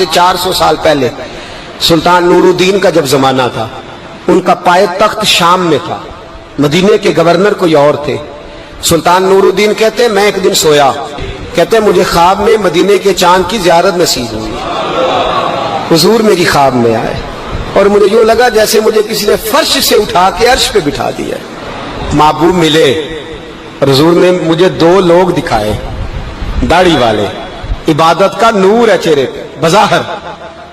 سے 400 سال پہلے سلطان نور الدین کا جب زمانہ تھا، ان کا پائے تخت شام میں تھا، مدینے کے گورنر کوئی اور تھے۔ سلطان نور الدین کہتے ہیں میں ایک دن سویا، کہتے ہیں مجھے خواب میں مدینے کے چاند کی زیارت نصیب ہوئی، حضور میری خواب میں آئے اور مجھے یوں لگا جیسے مجھے کسی نے فرش سے اٹھا کے عرش پہ بٹھا دیا۔ محبوب ملے اور حضور نے مجھے 2 لوگ دکھائے، داڑھی والے، عبادت کا نور ہے چہرے پہ، بظاہر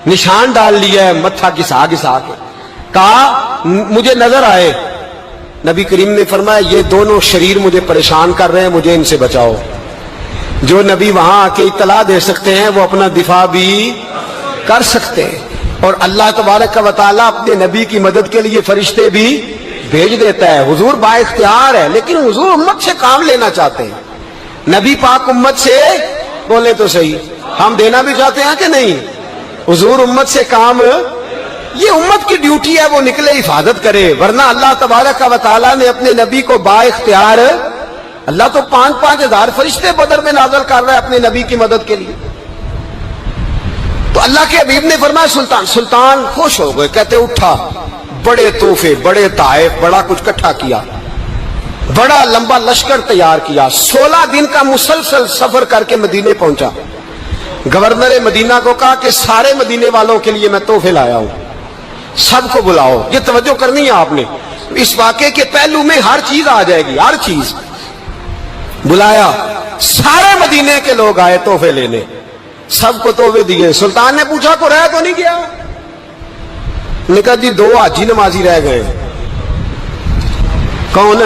نشان ڈال لیا ہے متھا گھسا گھسا کے، کہا مجھے نظر آئے۔ نبی کریم نے فرمایا یہ دونوں شریر مجھے پریشان کر رہے ہیں، مجھے ان سے بچاؤ۔ جو نبی وہاں آ کے اطلاع دے سکتے ہیں وہ اپنا دفاع بھی کر سکتے ہیں، اور اللہ تبارک و تعالیٰ اپنے نبی کی مدد کے لیے فرشتے بھی بھیج دیتا ہے۔ حضور با اختیار ہے، لیکن حضور امت سے کام لینا چاہتے ہیں۔ نبی پاک امت سے بولے تو صحیح، ہم دینا بھی چاہتے ہیں کہ نہیں؟ حضور امت سے کام، یہ امت کی ڈیوٹی ہے، وہ نکلے حفاظت کرے، ورنہ اللہ تبارک و تعالیٰ نے اپنے نبی کو با اختیار، اللہ تو 5-5 ہزار فرشتے بدر میں نازل کر رہا ہے اپنے نبی کی مدد کے لیے۔ تو اللہ کے حبیب نے فرمایا سلطان خوش ہو گئے، کہتے اٹھا، بڑے تحفے، بڑے تحائف، بڑا کچھ اکٹھا کیا، بڑا لمبا لشکر تیار کیا، 16 دن کا مسلسل سفر کر کے مدینے پہنچا۔ گورنر مدینہ کو کہا کہ سارے مدینے والوں کے لیے میں تحفے لایا ہوں، سب کو بلاؤ۔ یہ توجہ کرنی ہے آپ نے، اس واقعے کے پہلو میں ہر چیز آ جائے گی، ہر چیز۔ بلایا، سارے مدینے کے لوگ آئے تحفے لینے، سب کو تحفے دیے۔ سلطان نے پوچھا کو رہ تو نہیں گیا؟ نے کہا جی 2 حاجی نمازی رہ گئے۔ کون؟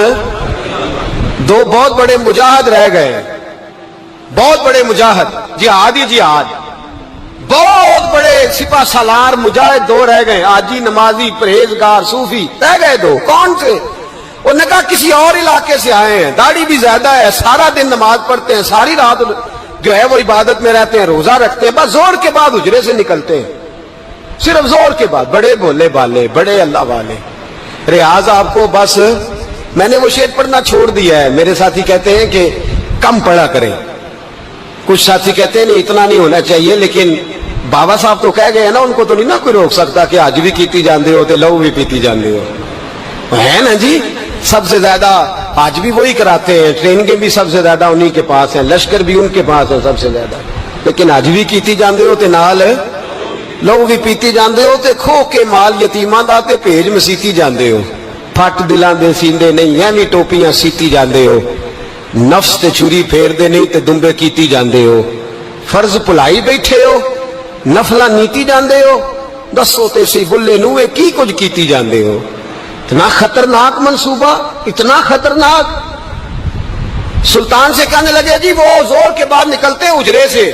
2 بہت بڑے مجاہد رہ گئے، بہت بڑے مجاہد، جہاد ہی جہاد، بہت بڑے سپہ سالار مجاہد 2 رہ گئے، حاجی نمازی پرہیزگار صوفی رہ گئے 2۔ کون سے؟ انہوں نے کہا کسی اور علاقے سے آئے ہیں، داڑھی بھی زیادہ ہے، سارا دن نماز پڑھتے ہیں، ساری رات جو ہے وہ عبادت میں رہتے ہیں، روزہ رکھتے ہیں، بس زور کے بعد حجرے سے نکلتے ہیں، صرف زور کے بعد، بڑے بھولے بالے، بڑے اللہ والے۔ ریاض آپ کو بس میں نے وہ شعر پڑھنا چھوڑ دیا ہے، میرے ساتھی کہتے ہیں کہ کم پڑھا کریں، کچھ ساتھی کہتے ہیں نہیں اتنا نہیں ہونا چاہیے، لیکن بابا صاحب تو کہہ گئے ہیں نا، ان کو تو نہیں نا کوئی روک سکتا کہ آج بھی کیتی جاندے ہو تے لہو بھی پیتی جاندے ہو، ہے نا جی؟ سب سے زیادہ آج بھی وہی کراتے ہیں، ٹریننگیں بھی سب سے زیادہ انہی کے پاس ہیں، لشکر بھی ان کے پاس ہے سب سے زیادہ، لیکن آج بھی کیتی جاندے ہو تے نال لہو بھی پیتی جاندے ہو تے کھو کے مال یتیماں دا تے بھیج مسیتی جاندے ہو، پھٹ دلاں دے سیندے نہیں ایویں ٹوپیاں سیتی جاندے ہو، نفس تے چھری پھیر دے نہیں تے دمبے کیتی جاندے ہو، فرض بھلائی بیٹھے ہو، نفلاں نیتی جاندے ہو، دسو تے سی بلے نوے کی کچھ کیتی جاندے ہو۔ اتنا خطرناک منصوبہ، اتنا خطرناک۔ سلطان سے کہنے لگے جی وہ زور کے بعد نکلتے ہیں حجرے سے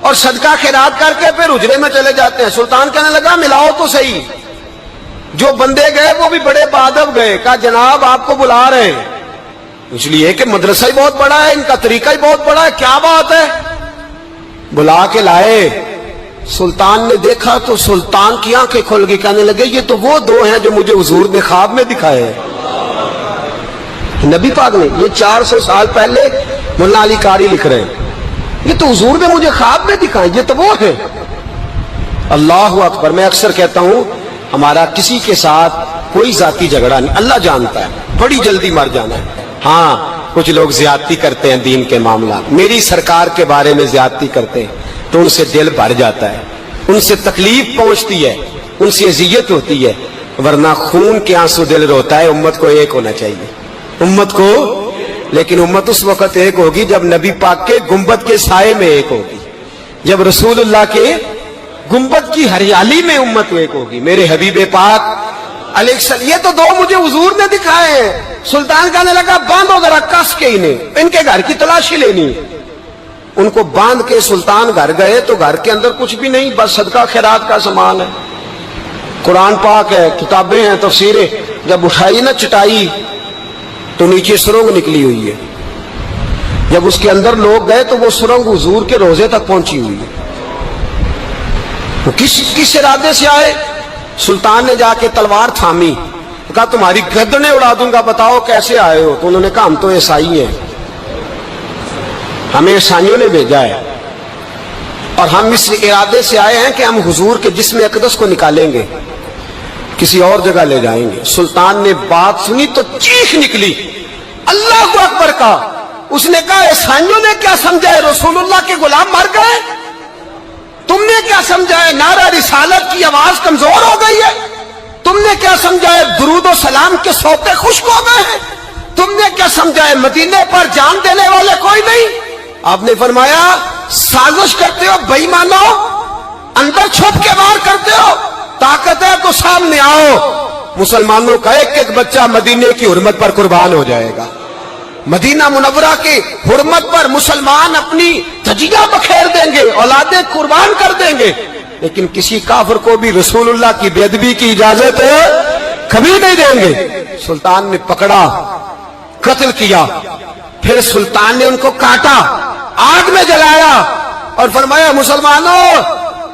اور صدقہ خیرات کر کے پھر حجرے میں چلے جاتے ہیں۔ سلطان کہنے لگا ملاؤ تو صحیح، جو بندے گئے وہ بھی بڑے بادب گئے، کہا جناب آپ کو بلا رہے ہیں، اس لیے کہ مدرسہ ہی بہت بڑا ہے، ان کا طریقہ ہی بہت بڑا ہے، کیا بات ہے؟ بلا کے لائے۔ سلطان نے دیکھا تو سلطان کی آنکھیں کھل گئی، کہنے لگے یہ تو وہ 2 ہیں جو مجھے حضور نے خواب میں دکھائے ہیں۔ نبی پاک نے، یہ 400 سال پہلے مولانا علی قاری لکھ رہے ہیں، یہ تو حضور نے مجھے خواب میں دکھائے، یہ تو وہ ہے۔ اللہ اکبر۔ میں اکثر کہتا ہوں ہمارا کسی کے ساتھ کوئی ذاتی جھگڑا نہیں، اللہ جانتا ہے، بڑی جلدی مر جانا ہے۔ ہاں کچھ لوگ زیادتی کرتے ہیں دین کے معاملات، میری سرکار کے بارے میں زیادتی کرتے ہیں تو ان سے دل بھر جاتا ہے، ان سے تکلیف پہنچتی ہے، ان سے اذیت ہوتی ہے، ورنہ خون کے آنسو دل روتا ہے۔ امت کو ایک ہونا چاہیے، امت کو، لیکن امت اس وقت ایک ہوگی جب نبی پاک کے گنبد کے سائے میں ایک ہوگی، جب رسول اللہ کے گنبد کی ہریالی میں امت ایک ہوگی۔ میرے حبیب پاک علیہ السلام، یہ تو 2 مجھے حضور نے دکھائے ہیں۔ سلطان کہنے لگا باندھو ذرا کس کے انہیں، ان کے گھر کی تلاشی لینی۔ ان کو باندھ کے سلطان گھر گئے تو گھر کے اندر کچھ بھی نہیں، بس صدقہ خیرات کا سامان ہے، قرآن پاک ہے، کتابیں ہیں، تفسیریں۔ جب اٹھائی نا چٹائی تو نیچے سرنگ نکلی ہوئی ہے، جب اس کے اندر لوگ گئے تو وہ سرنگ حضور کے روزے تک پہنچی ہوئی ہے۔ وہ کس ارادے سے آئے؟ سلطان نے جا کے تلوار تھامی، کہا تمہاری گردنیں اڑا دوں گا، بتاؤ کیسے آئے ہو؟ تو انہوں نے کہا ہم تو عیسائی ہیں، ہمیں عیسائیوں نے بھیجا ہے۔ اور ہم اس ارادے سے آئے ہیں کہ ہم حضور کے جسم اقدس کو نکالیں گے، کسی اور جگہ لے جائیں گے۔ سلطان نے بات سنی تو چیخ نکلی، اللہ اکبر کا۔ اس نے کہا عیسائیوں نے کیا سمجھا ہے رسول اللہ کے غلام مر گئے؟ تم نے کیا سمجھا ہے نعرہ رسالت کی آواز کمزور ہو گئی ہے؟ تم نے کیا سمجھا ہے درود و سلام کے سوتے خشک ہو گئے ہیں؟ تم نے کیا سمجھا ہے مدینے پر جان دینے والے کوئی نہیں؟ آپ نے فرمایا سازش کرتے ہو بے ایمانو، اندر چھپ کے وار کرتے ہو، طاقت ہے تو سامنے آؤ۔ مسلمانوں کا ایک ایک بچہ مدینے کی حرمت پر قربان ہو جائے گا، مدینہ منورہ کی حرمت پر مسلمان اپنی تجیہ بکھیر دیں گے، اولادیں قربان کر دیں گے، لیکن کسی کافر کو بھی رسول اللہ کی بے ادبی کی اجازت کبھی نہیں دیں گے۔ سلطان نے پکڑا، قتل کیا، پھر سلطان نے ان کو کاٹا، آگ میں جلایا اور فرمایا مسلمانوں،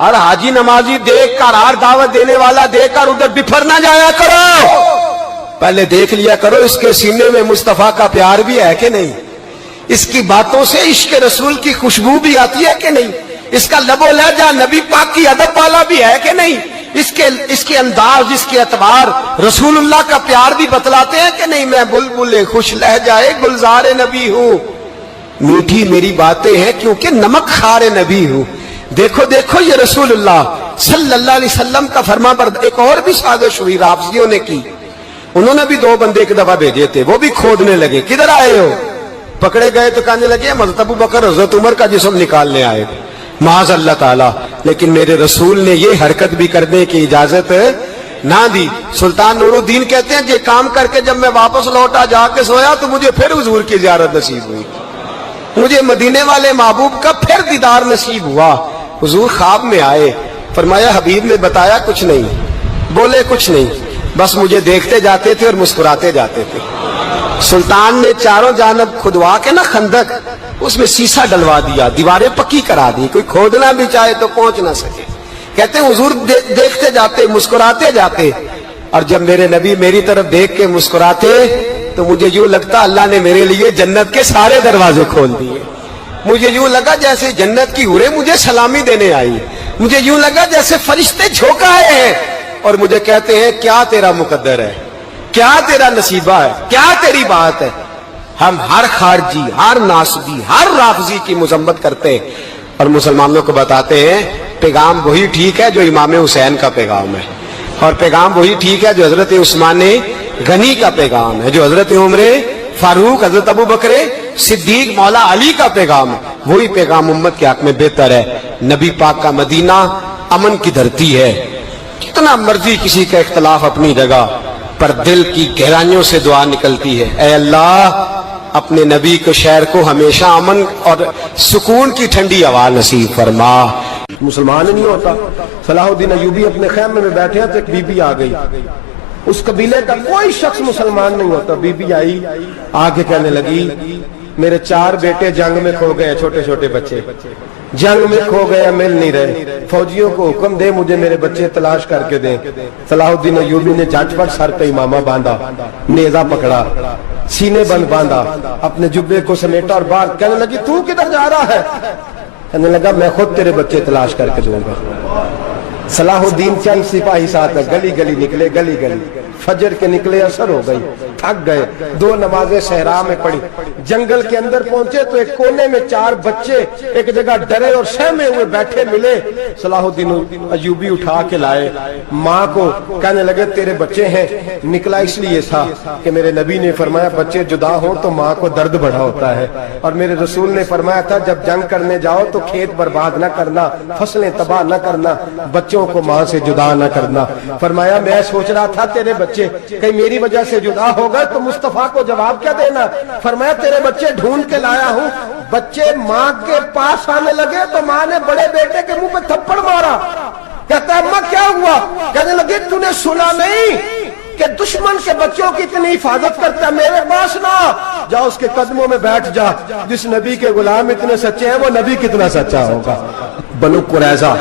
ہر حاجی نمازی دیکھ کر، ہر دعوت دینے والا دیکھ کر ادھر بفر نہ جایا کرو، پہلے دیکھ لیا کرو اس کے سینے میں مصطفیٰ کا پیار بھی ہے کہ نہیں، اس کی باتوں سے عشق رسول کی خوشبو بھی آتی ہے کہ نہیں، اس کا لب و لہجہ نبی پاک کی ادب والا بھی ہے کہ نہیں، اس کے انداز، اس کے اعتبار رسول اللہ کا پیار بھی بتلاتے ہیں کہ نہیں۔ میں بلبل خوش لہجہ گلزار نبی ہوں، میٹھی میری باتیں ہیں کیونکہ نمک خار نبی ہوں۔ دیکھو دیکھو یہ رسول اللہ صلی اللہ علیہ وسلم کا فرما بردار۔ ایک اور بھی سازش ہوئی رافضیوں نے کی، انہوں نے بھی 2 بندے ایک دفعہ بھیجے تھے، وہ بھی کھودنے لگے، کدھر آئے ہو؟ پکڑے گئے تو کہنے لگے حضرت ابو بکر حضرت عمر کا جسم نکالنے آئے، معاذ اللہ تعالی، لیکن میرے رسول نے یہ حرکت بھی کرنے کی اجازت نہ دی۔ سلطان نور الدین کہتے ہیں یہ کام کر کے جب میں واپس لوٹا، جا کے سویا تو مجھے پھر حضور کی زیارت نصیب ہوئی، مجھے مدینے والے محبوب کا پھر دیدار نصیب ہوا۔ حضور خواب میں آئے، فرمایا حبیب نے بتایا کچھ نہیں، بولے کچھ نہیں، بس مجھے دیکھتے جاتے تھے اور مسکراتے جاتے تھے۔ سلطان نے چاروں جانب کھدوا کے نا خندق، اس میں سیسا ڈلوا دیا، دیواریں پکی کرا دی، کوئی کھودنا بھی چاہے تو پہنچ نہ سکے۔ کہتے ہیں حضور دیکھتے جاتے، مسکراتے جاتے، اور جب میرے نبی میری طرف دیکھ کے مسکراتے تو مجھے یوں لگتا اللہ نے میرے لیے جنت کے سارے دروازے کھول دیے۔ مجھے یوں لگا جیسے جنت کی حوریں مجھے سلامی دینے آئی، مجھے یوں لگا جیسے فرشتے جھونکا آئے ہیں اور مجھے کہتے ہیں کیا تیرا مقدر ہے، کیا تیرا نصیبہ ہے، کیا تیری بات ہے۔ ہم ہر خارجی، ہر ناسبی، ہر رافضی کی مذمت کرتے اور مسلمانوں کو بتاتے ہیں پیغام وہی ٹھیک ہے جو امام حسین کا پیغام ہے، اور پیغام وہی ٹھیک ہے جو حضرت عثمان غنی کا پیغام ہے، جو حضرت عمر فاروق، حضرت ابو بکر صدیق، مولا علی کا پیغام ہے، وہی پیغام امت کے حق میں بہتر ہے۔ نبی پاک کا مدینہ امن کی دھرتی ہے، کتنا مرضی کسی کا اختلاف اپنی جگہ، پر دل کی گہرائیوں سے دعا نکلتی ہے، اے اللہ اپنے نبی کے شہر کو ہمیشہ امن اور سکون کی ٹھنڈی ہوا نصیب فرما۔ مسلمان نہیں ہوتا۔ صلاح الدین ایوبی اپنے خیمے میں بیٹھے ہیں تو ایک بی بی آ گئی، اس قبیلے کا کوئی شخص مسلمان نہیں ہوتا۔ بی بی آئی، آگے کہنے لگی میرے 4 بیٹے جنگ میں کھو گئے، چھوٹے چھوٹے بچے جنگ میں کھو گئے، مل نہیں رہے، فوجیوں کو حکم دے مجھے میرے بچے تلاش کر کے دیں۔ صلاح الدین ایوبی نے جھٹ پٹ سر پہ امامہ باندھا، نیزہ پکڑا، سینے بند باندھا، اپنے جبے کو سمیٹا اور باہر کہنے لگی تو کدھر جا رہا ہے؟ کہنے لگا میں خود تیرے بچے تلاش کر کے دوں گا۔ صلاح الدین چند سپاہی ساتھ گلی گلی نکلے، گلی گلی فجر کے نکلے، اثر ہو گئی، تھک گئے، 2 نمازیں صحرا میں پڑھی، جنگل کے اندر پہنچے تو ایک کونے میں 4 بچے ایک جگہ ڈرے اور سہمے ہوئے بیٹھے ملے۔ صلاح الدین ایوبی اٹھا کے لائے، ماں کو کہنے لگے تیرے بچے ہیں۔ نکلا اس لیے تھا کہ میرے نبی نے فرمایا بچے جدا ہوں تو ماں کو درد بڑا ہوتا ہے، اور میرے رسول نے فرمایا تھا جب جنگ کرنے جاؤ تو کھیت برباد نہ کرنا، فصلیں تباہ نہ کرنا، بچوں کو ماں سے جدا نہ کرنا۔ فرمایا میں سوچ رہا تھا تیرے بچے کہیں میری وجہ سے جدا ہو گئے تو مصطفیٰ کو جواب کیا دینا۔ فرمایا تیرے بچے ڈھونڈ کے لایا ہوں۔ بچے ماں کے پاس آنے لگے تو ماں نے بڑے بیٹے کے منہ پہ تھپڑ مارا۔ کہتا ہے اماں کیا ہوا؟ کہنے لگے تو نے سنا نہیں کہ دشمن کے بچوں کی اتنی حفاظت کرتا ہے، میرے پاس نہ جا، اس کے قدموں میں بیٹھ جا، جس نبی کے غلام اتنے سچے ہیں وہ نبی کتنا سچا ہوگا۔ بنو قریظہ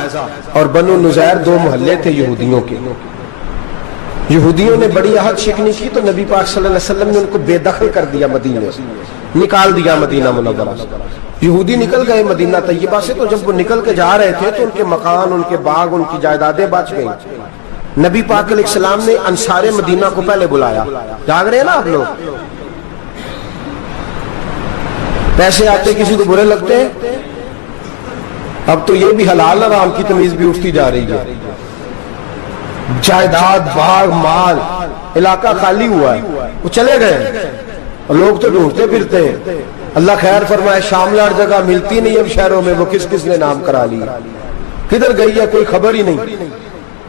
اور بنو نذیر 2 محلے تھے یہودیوں کے۔ یہودیوں نے بڑی عہد شکنی کی تو نبی پاک صلی اللہ علیہ وسلم نے ان کو بے دخل کر دیا مدینے سے۔ نکال دیا مدینہ منورہ سے. یہودی نکل گئے مدینہ طیبہ سے, تو جب وہ نکل کے جا رہے تھے تو ان کے مکان, ان کے باغ, ان کی جائیدادیں بچ گئیں. نبی پاک علیہ السلام نے انصار مدینہ کو پہلے بلایا. جاگ رہے ہیں نا آپ لوگ؟ پیسے آتے کسی کو برے لگتے ہیں؟ اب تو یہ بھی حلال حرام کی تمیز بھی اٹھتی جا رہی ہے. جائیداد, باغ, مال, علاقہ خالی ہوا ہے, وہ چلے گئے. اور لوگ تو ڈھونڈتے پھرتے ہیں. اللہ خیر فرمائے, شاملہ ہر جگہ ملتی نہیں اب شہروں میں, وہ کس کس نے نام کرا لیا, کدھر گئی ہے کوئی خبر ہی نہیں,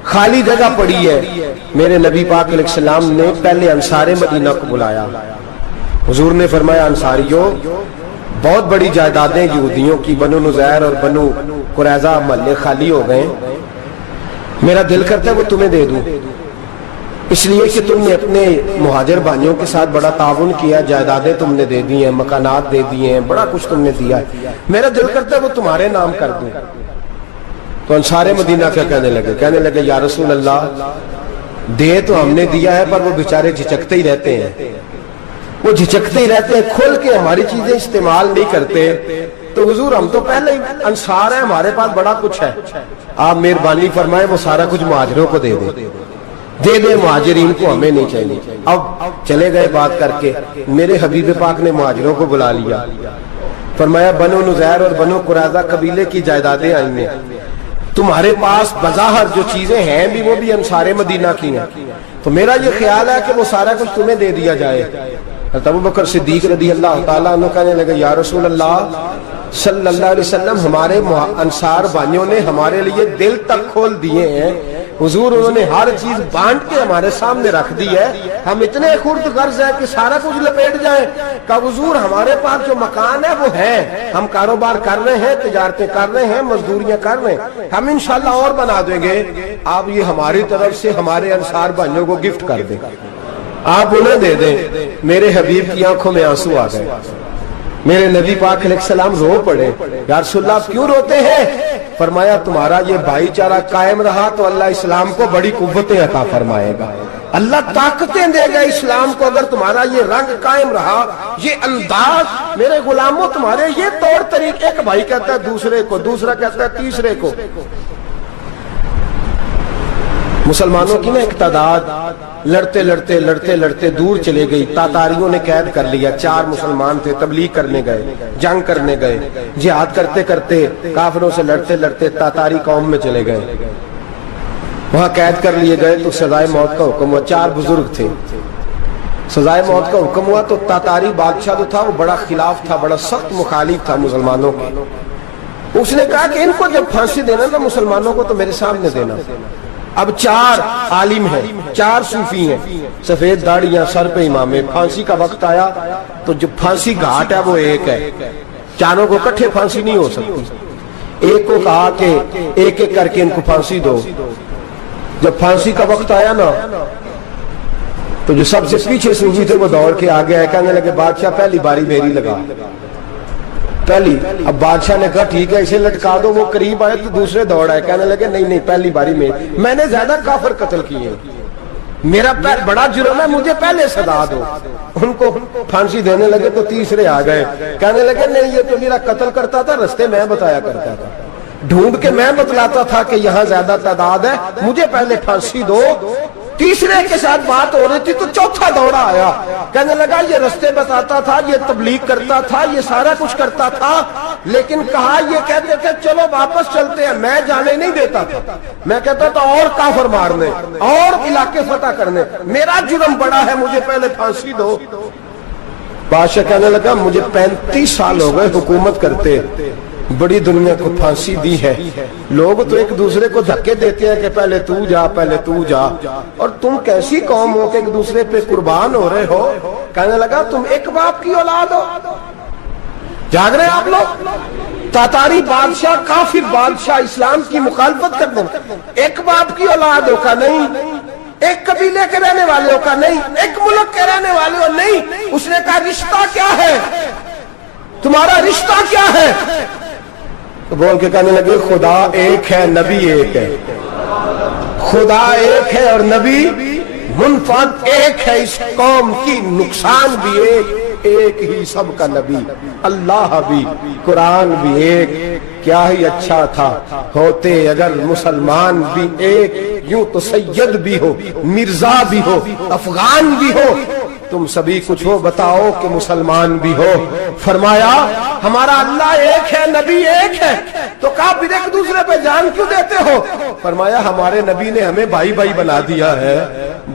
خالی جگہ پڑی ہے. میرے نبی پاک علیہ السلام نے پہلے انصار مدینہ کو بلایا. حضور نے فرمایا, انصاریوں, بہت بڑی جائیدادیں یہودیوں کی بنو نذیر اور بنو قریظہ محلے خالی ہو گئے, میرا دل کرتا ہے وہ تمہیں دے دوں, اس لیے کہ تم نے اپنے مہاجر بھائیوں کے ساتھ بڑا تعاون کیا, جائیدادیں تم نے دے دی ہیں, مکانات دے دیے ہیں, بڑا کچھ تم نے دیا ہے, میرا دل کرتا ہے وہ تمہارے نام کر دوں. تو انصار مدینہ کیا کہنے لگے, یا رسول اللہ, دے تو ہم نے دیا ہے پر وہ بیچارے جھچکتے ہی رہتے ہیں, وہ جھچکتے ہی رہتے ہیں, کھول کے ہماری چیزیں استعمال نہیں کرتے. تو حضور ہم تو پہلے ہی انصار ہیں, ہمارے پاس بڑا کچھ ہے, آپ مہربانی فرمائیں وہ سارا کچھ مہاجروں کو دے دے, مہاجرین کو ہمیں نہیں چاہیے. اب چلے گئے بات کر کے, میرے حبیب پاک نے مہاجروں کو بلا لیا. فرمایا, بنو نذیر اور بنو قریظہ قبیلے کی جائیدادیں آئی ہیں, تمہارے پاس بظاہر جو چیزیں ہیں بھی وہ بھی انصار مدینہ کی ہیں, تو میرا یہ خیال ہے کہ وہ سارا کچھ تمہیں دے دیا جائے. ابو بکر صدیق رضی اللہ تعالیٰ عنہ کہنے لگے, یا رسول اللہ صلی اللہ علیہ وسلم, ہمارے انصار بھائیوں نے ہمارے لیے دل تک کھول دیے ہیں, حضور انہوں نے ہر چیز بانٹ کے ہمارے سامنے رکھ دی ہے, ہم اتنے خرد غرض ہیں کہ سارا کچھ لپیٹ جائیں. کہ حضور ہمارے پاس جو مکان ہے وہ ہے, ہم کاروبار کر رہے ہیں, تجارتیں کر رہے ہیں, مزدوریاں کر رہے ہیں, ہم انشاءاللہ اور بنا دیں گے, آپ یہ ہماری طرف سے ہمارے انصار بھائیوں کو گفٹ کر دیں, آپ انہیں دے دیں. میرے حبیب کی آنکھوں میں آنسو آ گئے, میرے نبی پاک علیہ السلام رو پڑے. یا رسول اللہ آپ کیوں روتے ہیں؟ فرمایا, تمہارا یہ بھائی چارہ قائم رہا تو اللہ اسلام کو بڑی قوتیں عطا فرمائے گا, اللہ طاقتیں دے گا اسلام کو. اگر تمہارا یہ رنگ قائم رہا, یہ انداز, میرے غلاموں تمہارے یہ طور طریقے, ایک بھائی کہتا ہے دوسرے کو, دوسرا کہتا ہے تیسرے کو. مسلمانوں کی نا ایک تعداد لڑتے لڑتے لڑتے لڑتے دور چلے گئی. تاتاریوں نے قید کر لیا, 4 مسلمان تھے, تبلیغ کرنے گئے, جنگ کرنے گئے, جہاد کرتے کرتے کافروں سے لڑتے لڑتے تاتاری قوم میں چلے گئے, وہاں قید کر لیے گئے. تو سزائے موت کا حکم ہوا, 4 بزرگ تھے, سزائے موت کا حکم ہوا. تو تاتاری بادشاہ جو تھا وہ بڑا خلاف تھا, بڑا سخت مخالف تھا مسلمانوں کے. اس نے کہا کہ ان کو جب پھانسی دینا نا مسلمانوں کو تو میرے سامنے دینا. اب 4 عالم ہیں, 4 صوفی ہیں, سفید داڑیاں, سر پہ امامے. پھانسی کا وقت آیا تو جو پھانسی گھاٹ ہے وہ ایک ہے, چاروں کو کٹھے پھانسی نہیں ہو سکتی. ایک کو کہا کہ ایک ایک کر کے ان کو پھانسی دو. جب پھانسی کا وقت آیا نا تو جو سب سے پیچھے صوفی تھے وہ دوڑ کے آگے آئے, کہنے لگے بادشاہ پہلی باری میری لگا, پہلی. اب بادشاہ نے کہا ٹھیک ہے اسے لٹکا دو. وہ قریب آئے تو دوسرے دوڑ آئے, کہنے لگے نہیں نہیں پہلی باری میں نے زیادہ کافر قتل کیے, میرا بڑا جرم ہے, مجھے پہلے سزا دو. ان کو پھانسی دینے لگے تو تیسرے آ گئے, کہنے لگے نہیں یہ تو میرا قتل کرتا تھا, رستے میں بتایا کرتا تھا, ڈھونڈ کے میں بتلاتا تھا کہ یہاں زیادہ تعداد ہے, مجھے پہلے پھانسی دو. تیسرے کے ساتھ بات ہو رہی تھی تو چوتھا دوڑا آیا, کہنے لگا یہ رستے بتاتا تھا, یہ تبلیغ کرتا تھا, یہ سارا کچھ کرتا تھا, لیکن کہا یہ کہتے تھے چلو واپس چلتے ہیں, میں جانے نہیں دیتا تھا, میں کہتا تھا اور کافر مارنے, اور علاقے فتح کرنے, میرا جرم بڑا ہے, مجھے پہلے پھانسی دو. بادشاہ کہنے لگا مجھے 35 سال ہو گئے حکومت کرتے, بڑی دنیا کو پھانسی دی ہے, لوگ تو ایک دوسرے کو دھکے دیتے ہیں کہ پہلے تو جا, پہلے تو جا, اور تم کیسی قوم ہو کہ ایک دوسرے پہ قربان ہو رہے ہو. کہنے لگا تم ایک باپ کی اولاد ہو. جاگ رہے آپ لوگ؟ تاتاری بادشاہ, کافر بادشاہ, اسلام کی مخالفت کر دیں, ایک باپ کی اولاد ہو کا نہیں, ایک قبیلے کے رہنے والے ہو کا نہیں, ایک ملک کے رہنے والے ہو نہیں. اس نے کہا رشتہ کیا ہے تمہارا, رشتہ کیا ہے؟ تو بول کے کہنے لگے خدا ایک ہے, نبی ایک ہے. خدا ایک ہے اور نبی منفرد ایک ہے, اس قوم کی نقصان بھی ایک, ایک ہی سب کا نبی، اللہ بھی قرآن بھی ایک، کیا ہی اچھا تھا ہوتے اگر مسلمان بھی ایک، یوں تو سید بھی ہو، مرزا بھی ہو، افغان بھی ہو، تم سبھی کچھ ہو، بتاؤ کہ مسلمان بھی ہو۔ فرمایا ہمارا اللہ ایک ہے، نبی ایک ہے، تو کہا پھر ایک دوسرے پہ جان کیوں دیتے ہو؟ فرمایا ہمارے نبی نے ہمیں بھائی بھائی بنا دیا ہے،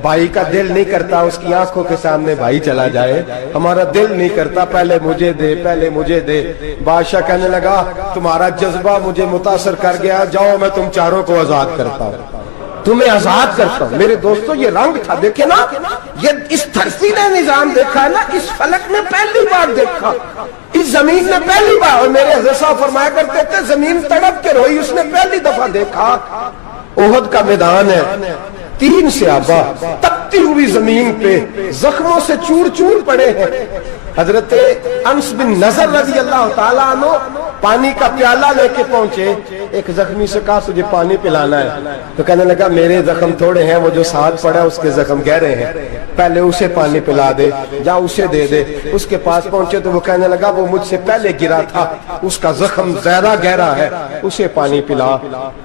بھائی کا دل نہیں کرتا اس کی آنکھوں کے سامنے بھائی چلا جائے، ہمارا دل نہیں کرتا پہلے مجھے دے پہلے مجھے دے۔ بادشاہ کہنے لگا تمہارا جذبہ مجھے متاثر کر گیا، جاؤ میں تم چاروں کو آزاد کرتا ہوں، تمہیں آزاد کرتا ہوں۔ میرے دوستو یہ رنگ تھا، دیکھیں نا، یہ اس دھرتی نے نظام دیکھا ہے نا، اس فلک نے پہلی بار دیکھا، اس زمین نے پہلی بار، اور میرے حضرت صاحب فرمایا کرتے تھے زمین تڑپ کے روئی، اس نے پہلی دفعہ دیکھا۔ احد کا میدان ہے، 3 صحابہ تپتی ہوئی زمین پہ زخموں سے چور چور پڑے ہیں۔ حضرت انس بن نضر رضی اللہ تعالیٰ عنہ پانی کا پیالہ لے کے پہنچے، ایک زخمی سے کہا تجھے پانی پلانا ہے، تو کہنے لگا میرے زخم تھوڑے ہیں، وہ جو ساتھ پڑا اس کے زخم گہرے ہیں، پہلے اسے پانی پلا دے، جا اسے دے دے۔ اس کے پاس پہنچے تو وہ کہنے لگا وہ مجھ سے پہلے گرا تھا، اس کا زخم زیادہ گہرا ہے، اسے پانی پلا۔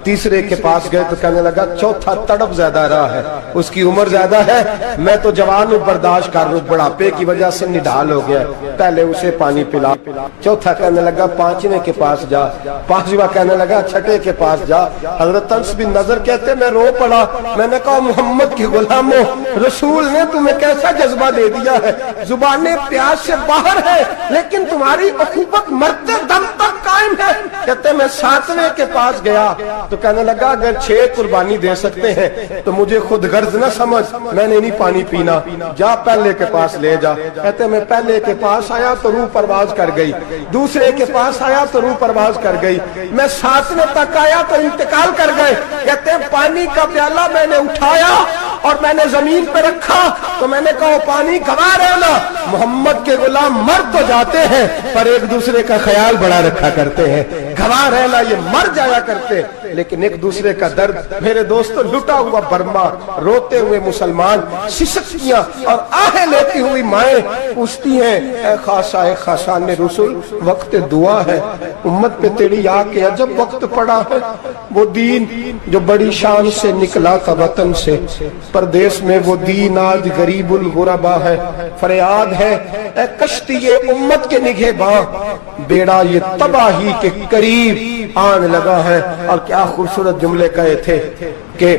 تیسرے کے پاس گئے تو کہنے لگا چوتھا تڑپ زیادہ رہا ہے، اس کی عمر زیادہ ہے، میں تو جوان ہوں برداشت کر لوں، بڑھاپے کی وجہ سے نڈھال ہو گیا، پہلے اسے پانی پلا۔ چوتھا کہنے لگا پانچویں کے پاس جا، پانچواں کہنے لگا چھٹے کے پاس جا۔ حضرت انس بن نضر کہتے میں رو پڑا، میں نے کہا محمد کے غلاموں، رسول نے تمہیں کیسا جذبہ دے دیا ہے، زبانیں پیاس سے باہر ہے لیکن تمہاری اخوت مرتے دم تک قائم ہے۔ کہتے میں 7ویں کے پاس گیا تو کہنے لگا اگر 6 قربانی دے سکتے ہیں تو مجھے خود غرض نہ سمجھ، میں نے نہیں پانی پینا، جا پہلے کے پاس لے جا۔ کہتے میں پہلے کے پاس آیا تو روح پرواز کر گئی، دوسرے کے پاس آیا تو روح پرواز کر گئی، میں 7ویں تک آیا تو انتقال کر گئے۔ کہتے ہیں پانی کا پیالہ میں نے اٹھایا اور میں نے زمین پہ رکھا تو میں نے کہا پانی گوا رہنا، محمد کے غلام مر تو جاتے ہیں پر ایک دوسرے کا خیال بڑا رکھا کرتے ہیں، گوا رہنا یہ مر جایا کرتے لیکن ایک دوسرے کا درد۔ میرے دوستو لٹا ہوا برما، روتے ہوئے مسلمان، سسکیاں اور آہیں لیتی ہوئی مائیں پوچھتی ہیں اے خاصا اے خاصان رسول وقت دعا ہے، امت پہ تیری آ کے عجب وقت پڑا ہے، وہ دین جو بڑی شان سے نکلا تھا وطن سے، پردیس میں وہ دین آج غریب الغربا ہے، فریاد ہے اے کشتی امت کے نگہباں، بیڑا یہ تباہی کے قریب آن لگا ہے۔ اور کیا خوبصورت جملے کہے تھے کہ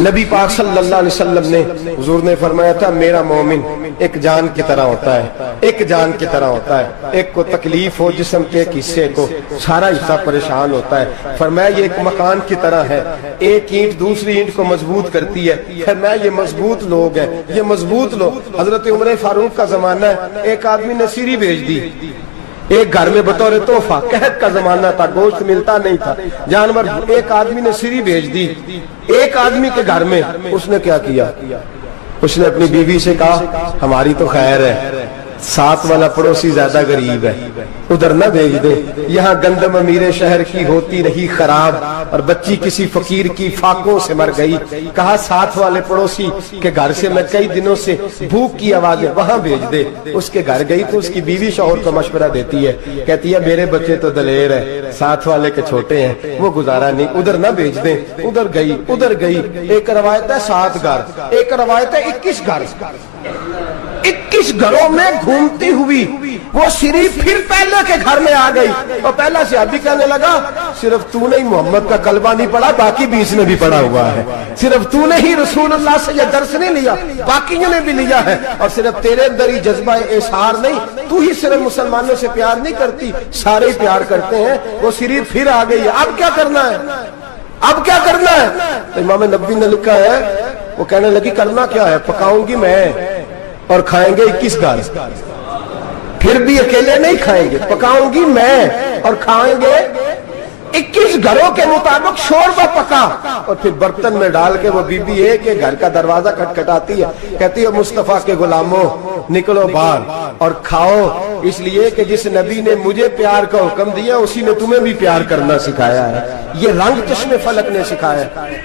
نبی پاک صلی اللہ علیہ وسلم نے، حضور نے فرمایا تھا میرا مومن ایک جان کی طرح ہوتا ہے، ایک جان کی طرح ہوتا ہے، ایک کو تکلیف ہو جسم کے ایک حصے کو سارا حصہ پریشان ہوتا ہے، فرمایا یہ ایک مکان کی طرح ہے، ایک اینٹ دوسری اینٹ کو مضبوط کرتی ہے، فرمایا یہ مضبوط لوگ ہیں، یہ مضبوط لوگ۔ حضرت عمر فاروق کا زمانہ ہے، ایک آدمی نے سیری بھیج دی ایک گھر میں بطور تحفہ، قحط کا زمانہ تھا، گوشت ملتا نہیں تھا، جانور، ایک آدمی نے سیری بھیج دی ایک آدمی کے گھر میں۔ اس نے کیا کیا؟ اس نے اپنی بیوی سے کہا ہماری تو خیر ہے، ساتھ والا پڑوسی زیادہ غریب ہے، ادھر نہ بھیج دے، یہاں گندم امیر شہر کی ہوتی رہی خراب اور بچی کسی فقیر کی فاقوں سے مر گئی، کہا ساتھ والے پڑوسی کے گھر سے میں کئی دنوں سے بھوک کی آوازیں وہاں بھیج دے۔ اس کے گھر گئی تو اس کی بیوی شوہر کو مشورہ دیتی ہے، کہتی ہے میرے بچے تو دلیر ہے، ساتھ والے کے چھوٹے ہیں، وہ گزارا نہیں، ادھر نہ بھیج دیں۔ ادھر گئی، ایک روایت ہے 7 گھر، ایک روایت ہے 21 گھر، 21 گھروں میں گھومتی ہوئی وہ سری پھر پہلے کے گھر میں آ گئی، اور پہلا صحابی کہنے لگا صرف تو نے محمد کا کلمہ نہیں پڑھا، باقی 20 نے بھی پڑھا ہوا ہے، صرف تو نے ہی رسول اللہ سے یہ درس نہیں لیا، باقیوں نے بھی لیا ہے، اور صرف تیرے اندر ہی جذبہ اظہار نہیں، تو ہی صرف مسلمانوں سے پیار نہیں کرتی، سارے پیار کرتے ہیں۔ وہ سری پھر آ گئی ہے، اب کیا کرنا ہے؟ اب کیا کرنا ہے؟ تو امام نبوی نے لکھا ہے، وہ کہنے لگی کرنا کیا ہے؟ پکاؤں گی میں اور کھائیں گے 21 گھر، پھر بھی اکیلے نہیں کھائیں گے، پکاؤں گی میں اور کھائیں گے 21 گھروں کے مطابق شوربہ پکا، اور پھر برتن میں ڈال کے وہ بی بی ایک گھر کا دروازہ کھٹکھٹاتی ہے، کہتی ہے مصطفیٰ کے غلاموں نکلو باہر اور کھاؤ، اس لیے کہ جس نبی نے مجھے پیار کا حکم دیا اسی نے تمہیں بھی پیار کرنا سکھایا ہے، یہ رنگ چشم فلک نے سکھایا ہے۔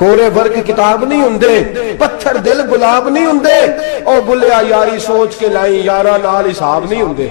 ਕੋਰੇ ਵਰਗ ਕਿਤਾਬ ਨਹੀਂ ਹੁੰਦੇ, ਪੱਥਰ ਦਿਲ ਗੁਲਾਬ ਨਹੀਂ ਹੁੰਦੇ। ਉਹ ਬੁੱਲਿਆ ਯਾਰੀ ਸੋਚ ਕੇ ਲਾਈ, ਯਾਰਾਂ ਨਾਲ ਹਿਸਾਬ ਨਹੀਂ ਹੁੰਦੇ।